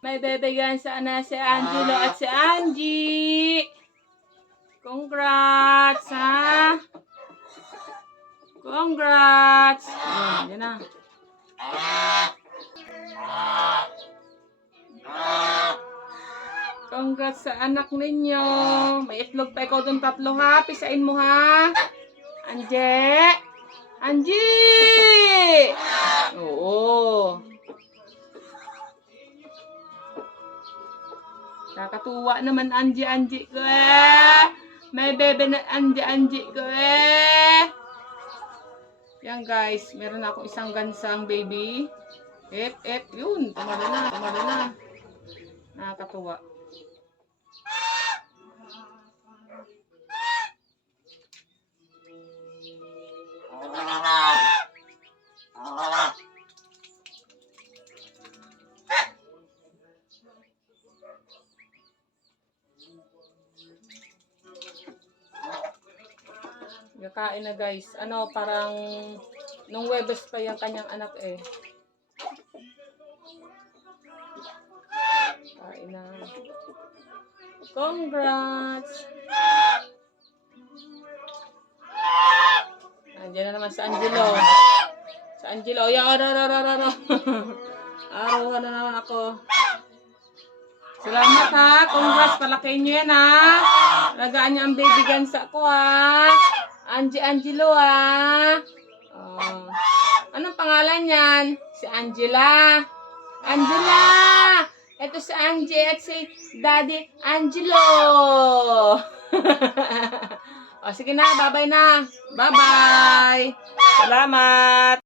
May bibigyan sana si Angelo at si Angie. Congrats, ha? Congrats! Yan na. Congrats sa anak ninyo. May itlog pa ikaw dun 3, ha? Pisain mo, ha? Angie! Angie! Oo. Kakatuwa naman Angie ko May bebe na Angie ko Yan guys, meron ako isang gansang baby. Yun. Tumalo na. Nakakatuwa. Kakain na guys. Parang nung Webes pa yung kanyang anak Kain na. Congrats! Andiyan na naman sa Angelo. Sa Angelo. Araw na naman ako. Salamat ha. Congrats. Palakihin nyo yan ha. Lagaan nyo ang baby gansa ko ha. Angelo ha. Anong pangalan yan? Si Angela. Angela! Ito si Angie at si Daddy Angelo. Sige na. Bye-bye na. Bye-bye. Salamat.